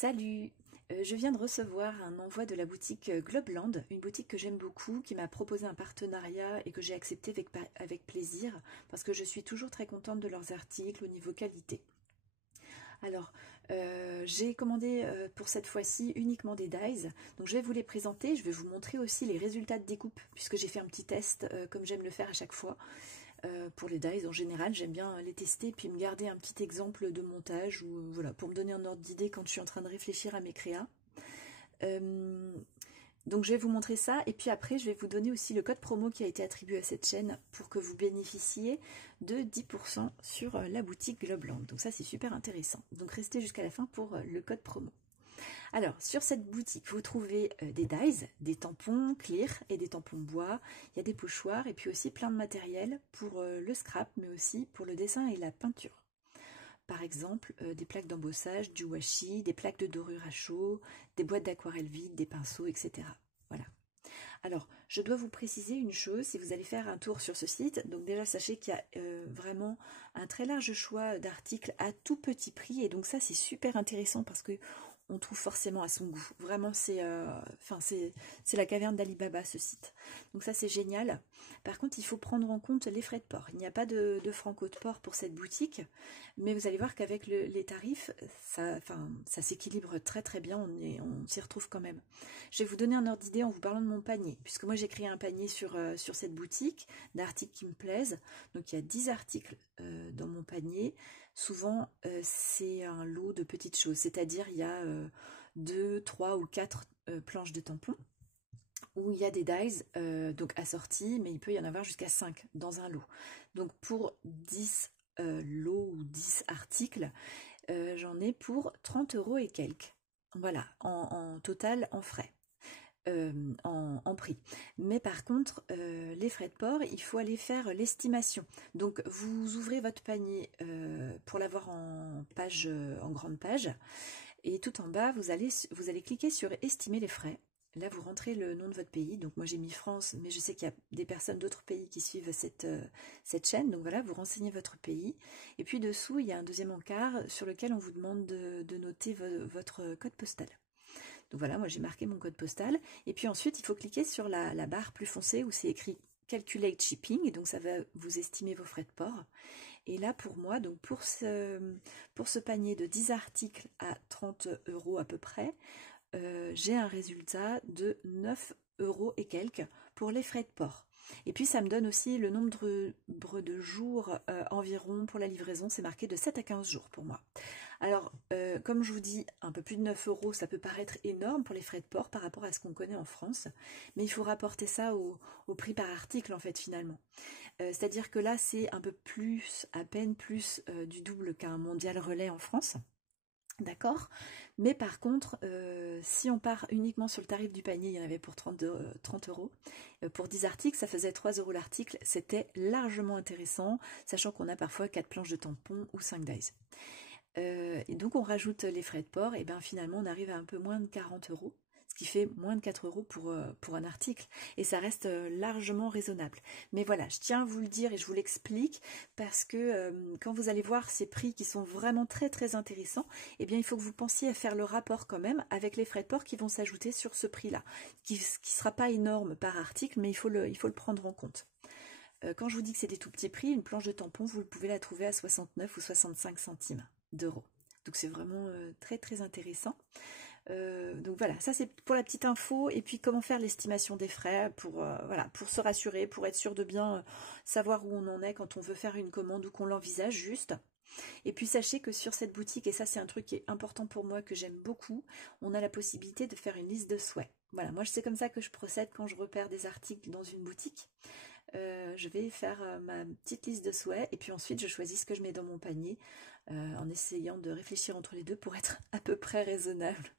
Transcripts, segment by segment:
Salut, je viens de recevoir un envoi de la boutique Globland, une boutique que j'aime beaucoup, qui m'a proposé un partenariat et que j'ai accepté avec plaisir parce que je suis toujours très contente de leurs articles au niveau qualité. Alors, j'ai commandé pour cette fois-ci uniquement des dies, donc je vais vous les présenter, je vais vous montrer aussi les résultats de découpe puisque j'ai fait un petit test comme j'aime le faire à chaque fois. Pour les dies en général, j'aime bien les tester puis me garder un petit exemple de montage ou voilà, pour me donner un ordre d'idée quand je suis en train de réfléchir à mes créas. Euh, donc je vais vous montrer ça et puis après je vais vous donner aussi le code promo qui a été attribué à cette chaîne pour que vous bénéficiez de 10% sur la boutique Globland. Donc ça c'est super intéressant. Donc restez jusqu'à la fin pour le code promo. Alors, sur cette boutique, vous trouvez des dies, des tampons clear et des tampons bois. Il y a des pochoirs et puis aussi plein de matériel pour le scrap, mais aussi pour le dessin et la peinture. Par exemple, des plaques d'embossage, du washi, des plaques de dorure à chaud, des boîtes d'aquarelle vide, des pinceaux, etc. Voilà. Alors, je dois vous préciser une chose, si vous allez faire un tour sur ce site, donc déjà sachez qu'il y a vraiment un très large choix d'articles à tout petit prix, et donc ça c'est super intéressant parce que on trouve forcément à son goût. Vraiment, c'est la caverne d'Ali Baba, ce site. Donc ça, c'est génial. Par contre, il faut prendre en compte les frais de port. Il n'y a pas de franco de port pour cette boutique, mais vous allez voir qu'avec les tarifs, ça s'équilibre très très bien. On s'y retrouve quand même. Je vais vous donner un ordre d'idée en vous parlant de mon panier, puisque moi, j'ai créé un panier sur cette boutique d'articles qui me plaisent. Donc, il y a 10 articles dans mon panier. Souvent, c'est un lot de petites choses, c'est-à-dire il y a 2, 3 ou 4 planches de tampons, où il y a des dies donc assortis, mais il peut y en avoir jusqu'à 5 dans un lot. Donc pour 10 lots ou 10 articles, j'en ai pour 30 € et quelques. Voilà, en total en frais. En prix. Mais par contre, les frais de port, il faut aller faire l'estimation. Donc vous ouvrez votre panier pour l'avoir en page, en grande page, et tout en bas, vous allez cliquer sur estimer les frais. Là, vous rentrez le nom de votre pays. Donc moi, j'ai mis France, mais je sais qu'il y a des personnes d'autres pays qui suivent cette chaîne. Donc voilà, vous renseignez votre pays. Et puis dessous, il y a un deuxième encart sur lequel on vous demande de noter votre code postal. Donc voilà, moi j'ai marqué mon code postal. Et puis ensuite, il faut cliquer sur la barre plus foncée où c'est écrit Calculate Shipping. Et donc ça va vous estimer vos frais de port. Et là, pour moi, donc pour ce panier de 10 articles à 30 € à peu près, j'ai un résultat de 9 € et quelques pour les frais de port. Et puis ça me donne aussi le nombre de jours environ pour la livraison. C'est marqué de 7 à 15 jours pour moi. Alors, comme je vous dis, un peu plus de 9 €, ça peut paraître énorme pour les frais de port par rapport à ce qu'on connaît en France, mais il faut rapporter ça au prix par article en fait finalement. C'est-à-dire que là, c'est un peu plus, à peine plus du double qu'un mondial relais en France. D'accord. Mais par contre, si on part uniquement sur le tarif du panier, il y en avait pour 30 €. Pour 10 articles, ça faisait 3 € l'article. C'était largement intéressant, sachant qu'on a parfois 4 planches de tampons ou 5 dies. Et donc on rajoute les frais de port, et bien finalement on arrive à un peu moins de 40 €, ce qui fait moins de 4 € pour un article, et ça reste largement raisonnable. Mais voilà, je tiens à vous le dire et je vous l'explique, parce que quand vous allez voir ces prix qui sont vraiment très très intéressants, et bien il faut que vous pensiez à faire le rapport quand même avec les frais de port qui vont s'ajouter sur ce prix-là, qui ne sera pas énorme par article, mais il faut le prendre en compte. Quand je vous dis que c'est des tout petits prix, une planche de tampon, vous pouvez la trouver à 69 ou 65 centimes d'euros. Donc c'est vraiment très très intéressant. Donc voilà, ça c'est pour la petite info. Et puis comment faire l'estimation des frais pour se rassurer, pour être sûr de bien savoir où on en est quand on veut faire une commande ou qu'on l'envisage juste. Et puis sachez que sur cette boutique, et ça c'est un truc qui est important pour moi, que j'aime beaucoup, on a la possibilité de faire une liste de souhaits. Voilà, moi c'est comme ça que je procède quand je repère des articles dans une boutique. Je vais faire ma petite liste de souhaits et puis ensuite je choisis ce que je mets dans mon panier en essayant de réfléchir entre les deux pour être à peu près raisonnable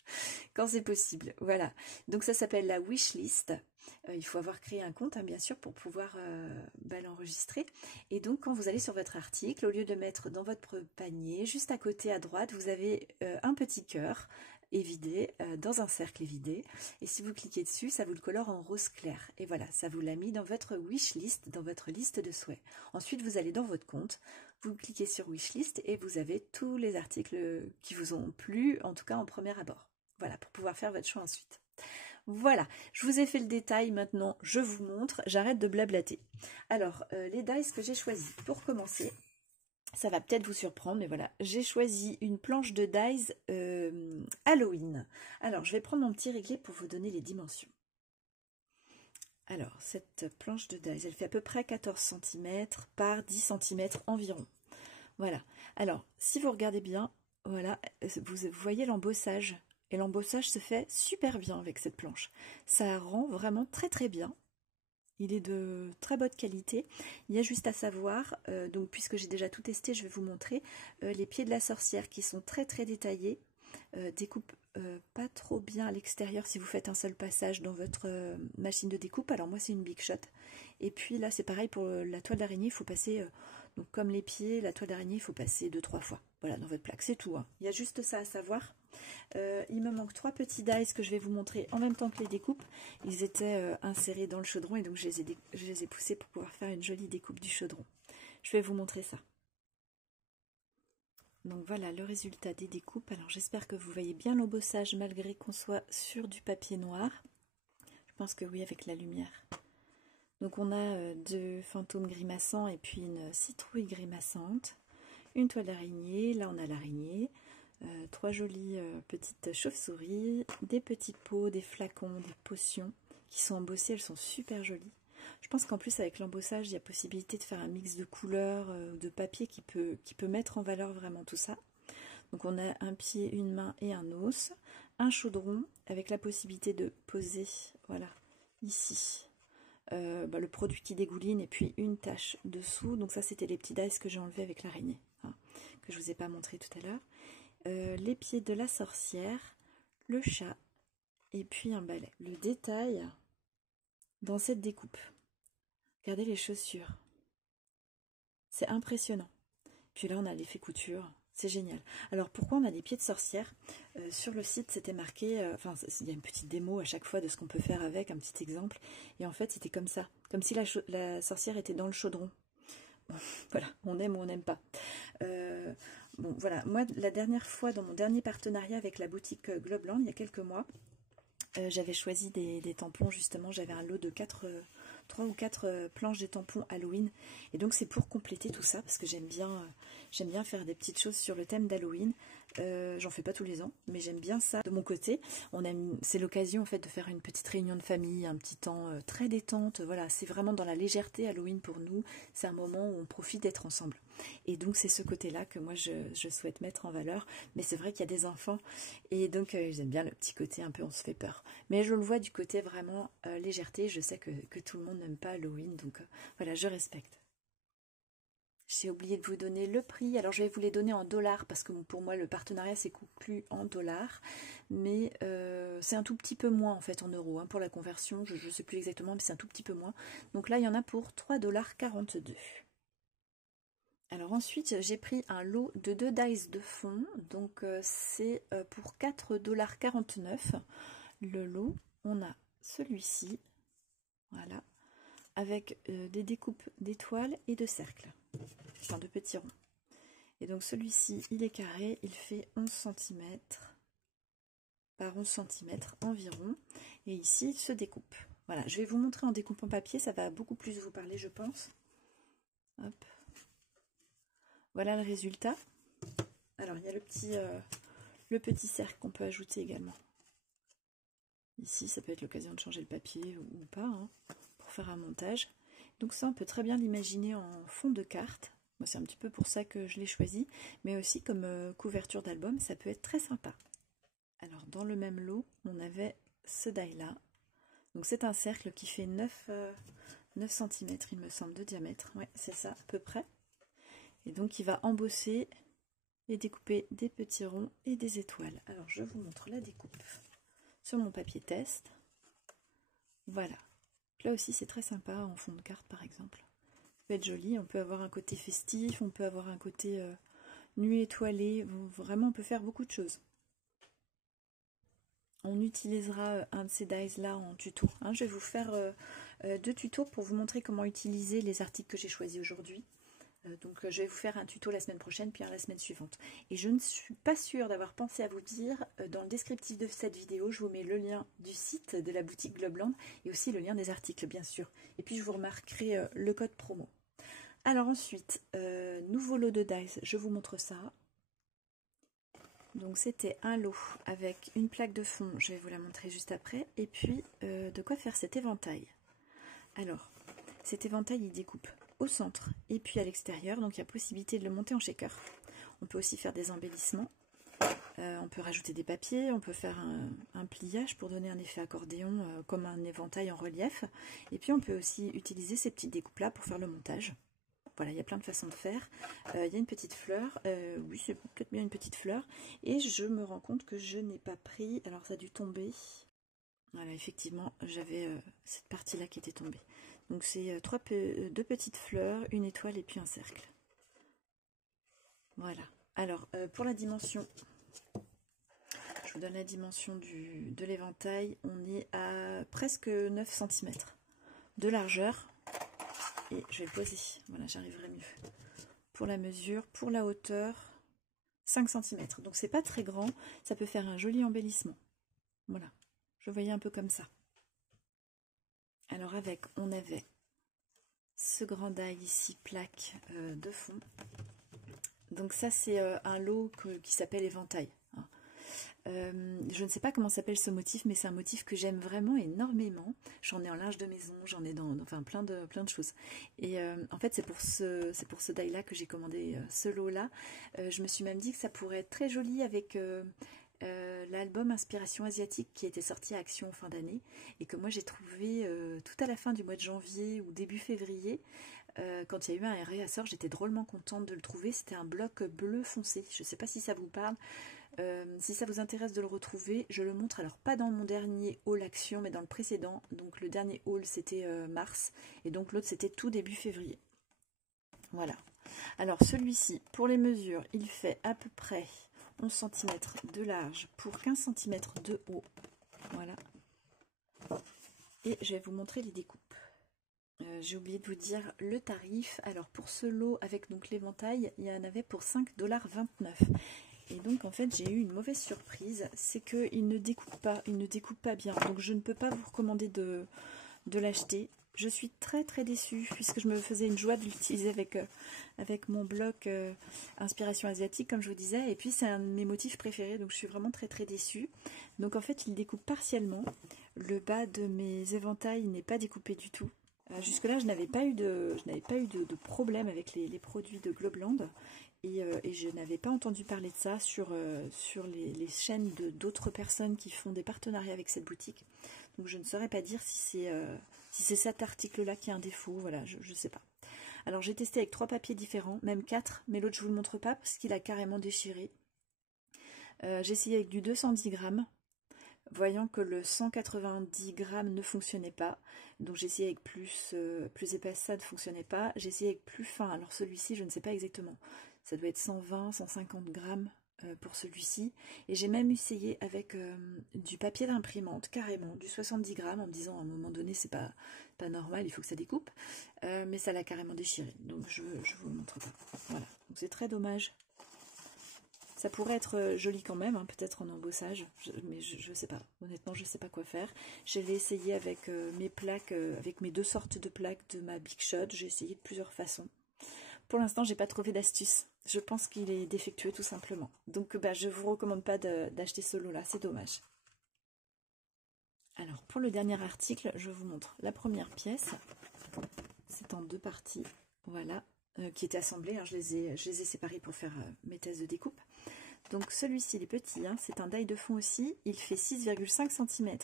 quand c'est possible. Voilà, donc ça s'appelle la wishlist. Il faut avoir créé un compte, hein, bien sûr, pour pouvoir l'enregistrer. Et donc quand vous allez sur votre article, au lieu de mettre dans votre panier, juste à côté à droite, vous avez un petit cœur évidé, dans un cercle évidé. Et si vous cliquez dessus, ça vous le colore en rose clair. Et voilà, ça vous l'a mis dans votre wishlist, dans votre liste de souhaits. Ensuite, vous allez dans votre compte, vous cliquez sur wishlist et vous avez tous les articles qui vous ont plu, en tout cas en premier abord. Voilà, pour pouvoir faire votre choix ensuite. Voilà, je vous ai fait le détail, maintenant je vous montre, j'arrête de blablater. Alors, les dies que j'ai choisis, pour commencer, ça va peut-être vous surprendre, mais voilà, j'ai choisi une planche de dies Halloween. Alors, je vais prendre mon petit réglé pour vous donner les dimensions. Alors, cette planche de dies, elle fait à peu près 14 cm par 10 cm environ. Voilà, alors, si vous regardez bien, voilà, vous voyez l'embossage. Et l'embossage se fait super bien avec cette planche. Ça rend vraiment très très bien. Il est de très bonne qualité. Il y a juste à savoir, donc puisque j'ai déjà tout testé, je vais vous montrer les pieds de la sorcière qui sont très très détaillés. Découpe pas trop bien à l'extérieur si vous faites un seul passage dans votre machine de découpe. Alors moi c'est une Big Shot. Et puis là c'est pareil pour la toile d'araignée, il faut passer, donc comme les pieds, la toile d'araignée il faut passer 2-3 fois. Voilà, dans votre plaque, c'est tout. Hein. Il y a juste ça à savoir. Il me manque 3 petits dies que je vais vous montrer en même temps que les découpes. Ils étaient insérés dans le chaudron et donc je les ai poussés pour pouvoir faire une jolie découpe du chaudron. Je vais vous montrer ça. Donc voilà le résultat des découpes. Alors j'espère que vous voyez bien l'embossage malgré qu'on soit sur du papier noir. Je pense que oui avec la lumière. Donc on a 2 fantômes grimaçants et puis une citrouille grimaçante. Une toile d'araignée, là on a l'araignée. 3 jolies petites chauves-souris, des petits pots, des flacons, des potions qui sont embossées, elles sont super jolies. Je pense qu'en plus avec l'embossage, il y a possibilité de faire un mix de couleurs, de papier qui peut mettre en valeur vraiment tout ça. Donc on a un pied, une main et un os, un chaudron avec la possibilité de poser, voilà, ici. Le produit qui dégouline et puis une tache dessous. Donc ça c'était les petits dice que j'ai enlevés avec l'araignée, hein, que je vous ai pas montré tout à l'heure. Les pieds de la sorcière, le chat et puis un balai. Le détail dans cette découpe. Regardez les chaussures. C'est impressionnant. Puis là, on a l'effet couture. C'est génial. Alors, pourquoi on a des pieds de sorcière? Sur le site, c'était marqué... Enfin, il y a une petite démo à chaque fois de ce qu'on peut faire avec, un petit exemple. Et en fait, c'était comme ça. Comme si la sorcière était dans le chaudron. Bon, voilà, on aime ou on n'aime pas. Bon, voilà, moi, la dernière fois, dans mon dernier partenariat avec la boutique Globland, il y a quelques mois, j'avais choisi des tampons, justement, j'avais un lot de 3 ou 4 planches de tampons Halloween, et donc c'est pour compléter tout ça, parce que j'aime bien faire des petites choses sur le thème d'Halloween. J'en fais pas tous les ans, mais j'aime bien ça. De mon côté, c'est l'occasion en fait de faire une petite réunion de famille, un petit temps très détente. Voilà, c'est vraiment dans la légèreté Halloween pour nous. C'est un moment où on profite d'être ensemble. Et donc c'est ce côté-là que moi je souhaite mettre en valeur. Mais c'est vrai qu'il y a des enfants et donc j'aime bien le petit côté un peu on se fait peur. Mais je le vois du côté vraiment légèreté. Je sais que tout le monde n'aime pas Halloween, donc voilà, je respecte. J'ai oublié de vous donner le prix. Alors je vais vous les donner en dollars parce que pour moi le partenariat s'est conclu en dollars. Mais c'est un tout petit peu moins en fait en euros. Hein, pour la conversion, je ne sais plus exactement, mais c'est un tout petit peu moins. Donc là il y en a pour 3,42 $. Alors ensuite j'ai pris un lot de 2 dice de fond. Donc c'est pour 4,49 $. Le lot, on a celui-ci. Voilà. Avec des découpes d'étoiles et de cercles, enfin de petits ronds. Et donc celui-ci, il est carré, il fait 11 cm par 11 cm environ. Et ici, il se découpe. Voilà, je vais vous montrer en découpe en papier, ça va beaucoup plus vous parler, je pense. Hop. Voilà le résultat. Alors, il y a le petit cercle qu'on peut ajouter également. Ici, ça peut être l'occasion de changer le papier ou pas, hein, pour faire un montage. Donc ça, on peut très bien l'imaginer en fond de carte. Moi, c'est un petit peu pour ça que je l'ai choisi, mais aussi comme couverture d'album, ça peut être très sympa. Alors, dans le même lot, on avait ce die-là. Donc c'est un cercle qui fait 9 cm, il me semble, de diamètre. Ouais, c'est ça, à peu près. Et donc, il va embosser et découper des petits ronds et des étoiles. Alors, je vous montre la découpe sur mon papier test. Voilà. Là aussi, c'est très sympa en fond de carte, par exemple. Ça peut être joli. On peut avoir un côté festif, on peut avoir un côté nuit étoilée. Vraiment, on peut faire beaucoup de choses. On utilisera un de ces dies là en tuto. Hein. Je vais vous faire 2 tutos pour vous montrer comment utiliser les articles que j'ai choisis aujourd'hui. Donc je vais vous faire un tuto la semaine prochaine, puis un la semaine suivante. Et je ne suis pas sûre d'avoir pensé à vous dire, dans le descriptif de cette vidéo, je vous mets le lien du site de la boutique Globland et aussi le lien des articles, bien sûr. Et puis je vous remarquerai le code promo. Alors ensuite, nouveau lot de dies, je vous montre ça. Donc c'était un lot avec une plaque de fond, je vais vous la montrer juste après, et puis de quoi faire cet éventail. Alors, cet éventail il découpe au centre et puis à l'extérieur, donc il y a possibilité de le monter en shaker. On peut aussi faire des embellissements, on peut rajouter des papiers, on peut faire un pliage pour donner un effet accordéon comme un éventail en relief, et puis on peut aussi utiliser ces petites découpes là pour faire le montage. Voilà, il y a plein de façons de faire. Il y a une petite fleur. Oui, c'est peut-être bien une petite fleur. Et je me rends compte que je n'ai pas pris... Alors, ça a dû tomber. Voilà, effectivement, j'avais cette partie-là qui était tombée. Donc, c'est 2 petites fleurs, une étoile et puis un cercle. Voilà. Alors, pour la dimension... Je vous donne la dimension de l'éventail. On est à presque 9 cm de largeur. Et je vais le poser, voilà, j'arriverai mieux. Pour la mesure, pour la hauteur, 5 cm. Donc c'est pas très grand, ça peut faire un joli embellissement. Voilà, je voyais un peu comme ça. Alors avec, on avait ce grand die ici, plaque de fond. Donc ça c'est un lot qui s'appelle éventail. Je ne sais pas comment s'appelle ce motif, mais c'est un motif que j'aime vraiment énormément. J'en ai en linge de maison, j'en ai dans enfin plein de choses. Et en fait, c'est pour ce die là que j'ai commandé ce lot là. Je me suis même dit que ça pourrait être très joli avec l'album Inspiration asiatique qui était sorti à Action en fin d'année et que moi j'ai trouvé tout à la fin du mois de janvier ou début février. Quand il y a eu un réassort, j'étais drôlement contente de le trouver. C'était un bloc bleu foncé. Je ne sais pas si ça vous parle. Si ça vous intéresse de le retrouver, je le montre alors pas dans mon dernier haul action mais dans le précédent. Donc le dernier haul c'était mars et donc l'autre c'était tout début février. Voilà. Alors celui-ci, pour les mesures, il fait à peu près 11 cm de large pour 15 cm de haut. Voilà. Et je vais vous montrer les découpes. J'ai oublié de vous dire le tarif. Alors pour ce lot avec donc l'éventail, il y en avait pour 5,29 $. Et donc en fait j'ai eu une mauvaise surprise, c'est qu'il ne découpe pas bien. Donc je ne peux pas vous recommander de l'acheter. Je suis très déçue puisque je me faisais une joie de l'utiliser avec mon bloc Inspiration asiatique comme je vous disais. Et puis c'est un de mes motifs préférés, donc je suis vraiment très déçue. Donc en fait il découpe partiellement. Le bas de mes éventails n'est pas découpé du tout. Jusque là je n'avais pas eu de problème avec les produits de Globland. Et je n'avais pas entendu parler de ça sur les chaînes d'autres personnes qui font des partenariats avec cette boutique. Donc je ne saurais pas dire si c'est cet article-là qui a un défaut. Voilà, je ne sais pas. Alors j'ai testé avec 3 papiers différents, même 4, mais l'autre je ne vous le montre pas parce qu'il a carrément déchiré. J'ai essayé avec du 210 grammes, voyant que le 190 grammes ne fonctionnait pas. Donc j'ai essayé avec plus épaisse, ça ne fonctionnait pas. J'ai essayé avec plus fin, alors celui-ci je ne sais pas exactement. Ça doit être 120, 150 grammes pour celui-ci. Et j'ai même essayé avec du papier d'imprimante, carrément, du 70 grammes, en me disant à un moment donné, c'est pas normal, il faut que ça découpe. Mais ça l'a carrément déchiré. Donc je vous montre pas. Voilà, donc c'est très dommage. Ça pourrait être joli quand même, hein, peut-être en embossage, mais je sais pas. Honnêtement, je sais pas quoi faire. Je l'ai essayé avec mes plaques, avec mes 2 sortes de plaques de ma Big Shot. J'ai essayé de plusieurs façons. Pour l'instant, j'ai pas trouvé d'astuce. Je pense qu'il est défectueux tout simplement. Donc, je vous recommande pas d'acheter ce lot-là. C'est dommage. Alors, pour le dernier article, je vous montre la première pièce. C'est en 2 parties. Voilà. Qui étaient assemblées. Hein, je les ai séparées pour faire mes tests de découpe. Donc celui-ci, il est petit, hein, c'est un die de fond aussi. Il fait 6,5 cm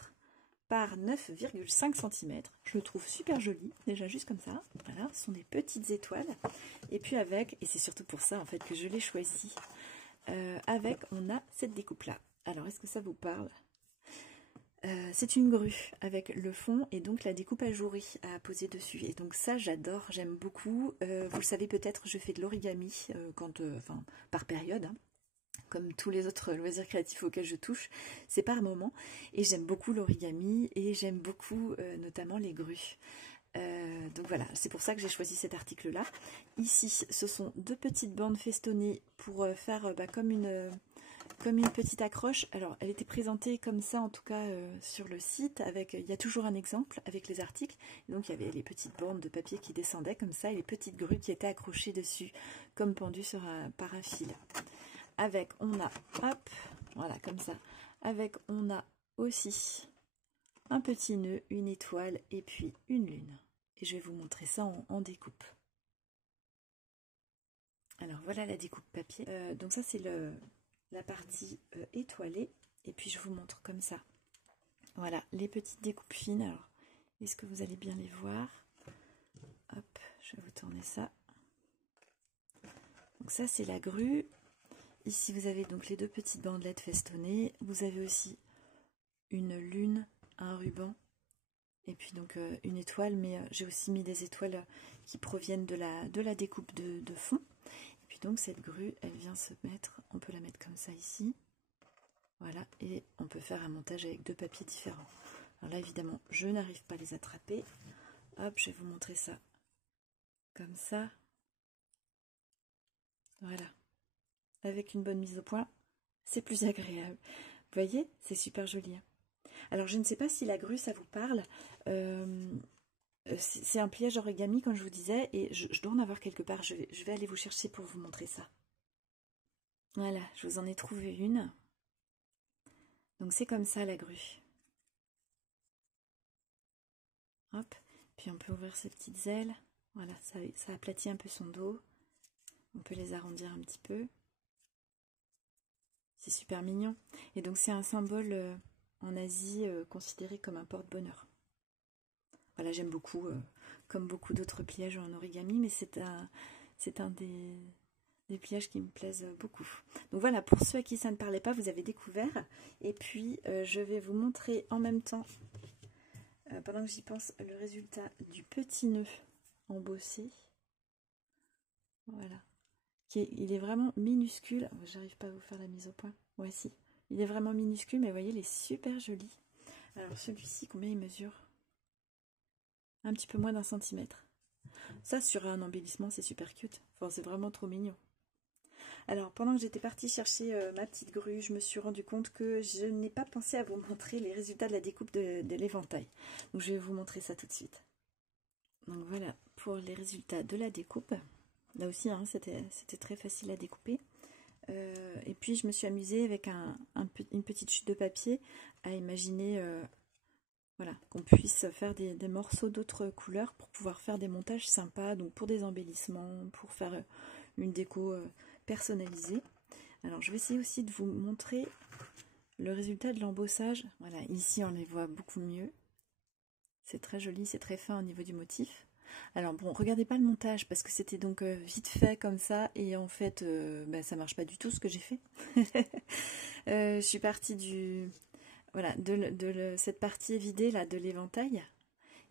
par 9,5 cm. Je le trouve super joli, déjà juste comme ça. Voilà, ce sont des petites étoiles. Et puis avec, et c'est surtout pour ça en fait que je l'ai choisi, avec on a cette découpe-là. Alors est-ce que ça vous parle? C'est une grue avec le fond et donc la découpe ajourée à poser dessus. Et donc ça, j'adore, j'aime beaucoup. Vous le savez peut-être, je fais de l'origami par période. Hein. comme tous les autres loisirs créatifs auxquels je touche, c'est par moment. Et j'aime beaucoup l'origami et j'aime beaucoup notamment les grues. Donc voilà, c'est pour ça que j'ai choisi cet article-là. Ici, ce sont 2 petites bandes festonnées pour faire comme une petite accroche. Alors, elle était présentée comme ça, en tout cas, sur le site. Il y a toujours un exemple avec les articles. Et donc, il y avait les petites bandes de papier qui descendaient comme ça et les petites grues qui étaient accrochées dessus, comme pendues par un fil. Avec, on a, hop, voilà, comme ça. Avec, on a aussi un petit nœud, une étoile et puis une lune. Et je vais vous montrer ça en découpe. Alors, voilà la découpe papier. Donc ça, c'est la partie étoilée. Et puis, je vous montre comme ça. Voilà, les petites découpes fines. Alors, est-ce que vous allez bien les voir? Hop, je vais vous tourner ça. Donc ça, c'est la grue. Ici, vous avez donc les 2 petites bandelettes festonnées. Vous avez aussi une lune, un ruban. Et puis donc une étoile, mais j'ai aussi mis des étoiles qui proviennent de la découpe de fond. Et puis donc cette grue, elle vient se mettre, on peut la mettre comme ça ici. Voilà, et on peut faire un montage avec 2 papiers différents. Alors là, évidemment, je n'arrive pas à les attraper. Hop, je vais vous montrer ça. Comme ça. Voilà. Avec une bonne mise au point, c'est plus agréable. Vous voyez, c'est super joli. Hein. Alors, je ne sais pas si la grue, ça vous parle. C'est un pliage origami, comme je vous disais, et je dois en avoir quelque part. Je vais aller vous chercher pour vous montrer ça. Voilà, je vous en ai trouvé une. Donc, c'est comme ça, la grue. Hop, puis on peut ouvrir ses petites ailes. Voilà, ça aplatit un peu son dos. On peut les arrondir un petit peu. C'est super mignon. Et donc, c'est un symbole en Asie considéré comme un porte-bonheur. Voilà, j'aime beaucoup, comme beaucoup d'autres pliages en origami, mais c'est un des pliages qui me plaisent beaucoup. Donc voilà, pour ceux à qui ça ne parlait pas, vous avez découvert. Et puis, je vais vous montrer en même temps, pendant que j'y pense, le résultat du petit nœud embossé. Voilà. Il est vraiment minuscule. J'arrive pas à vous faire la mise au point. Voici. Il est vraiment minuscule, mais vous voyez, il est super joli. Alors celui-ci, combien il mesure? Un petit peu moins d'1 centimètre. Ça, sur un embellissement, c'est super cute. Enfin, c'est vraiment trop mignon. Alors, pendant que j'étais partie chercher ma petite grue, je me suis rendu compte que je n'ai pas pensé à vous montrer les résultats de la découpe de l'éventail. Donc, je vais vous montrer ça tout de suite. Donc, voilà pour les résultats de la découpe. Là aussi, hein, c'était très facile à découper. Et puis, je me suis amusée avec une petite chute de papier à imaginer... voilà, qu'on puisse faire des morceaux d'autres couleurs pour pouvoir faire des montages sympas, donc pour des embellissements, pour faire une déco personnalisée. Alors je vais essayer aussi de vous montrer le résultat de l'embossage. Voilà, ici on les voit beaucoup mieux. C'est très joli, c'est très fin au niveau du motif. Alors bon, regardez pas le montage parce que c'était donc vite fait comme ça et en fait ça marche pas du tout ce que j'ai fait. Je suis partie voilà, cette partie évidée là de l'éventail.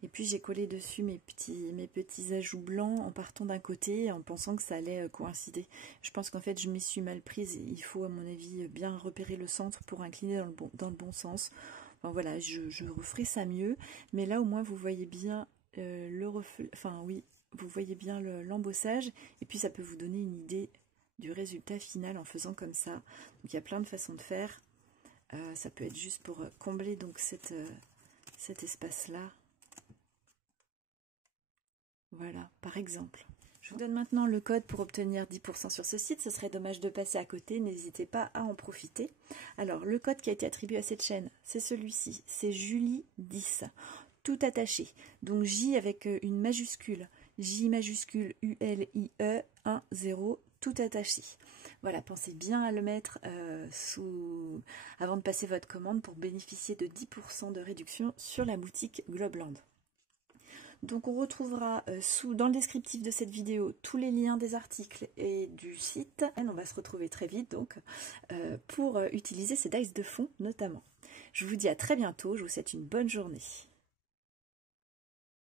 Et puis j'ai collé dessus mes petits ajouts blancs en partant d'un côté en pensant que ça allait coïncider. Je pense qu'en fait je m'y suis mal prise. Il faut à mon avis bien repérer le centre pour incliner dans le bon sens. Enfin voilà, je referai ça mieux. Mais là au moins vous voyez bien le reflet. Enfin oui, vous voyez bien l'embossage. Et puis ça peut vous donner une idée du résultat final en faisant comme ça. Donc il y a plein de façons de faire. Ça peut être juste pour combler donc cet espace-là. Voilà, par exemple. Je vous donne maintenant le code pour obtenir 10% sur ce site. Ce serait dommage de passer à côté. N'hésitez pas à en profiter. Alors, le code qui a été attribué à cette chaîne, c'est celui-ci. C'est Julie10. Tout attaché. Donc, J avec une majuscule. J majuscule U-L-I-E 1, 0. Tout attaché. Voilà, pensez bien à le mettre avant de passer votre commande pour bénéficier de 10% de réduction sur la boutique Globland. Donc on retrouvera dans le descriptif de cette vidéo tous les liens des articles et du site. Et on va se retrouver très vite donc pour utiliser ces dies de fond notamment. Je vous dis à très bientôt, je vous souhaite une bonne journée.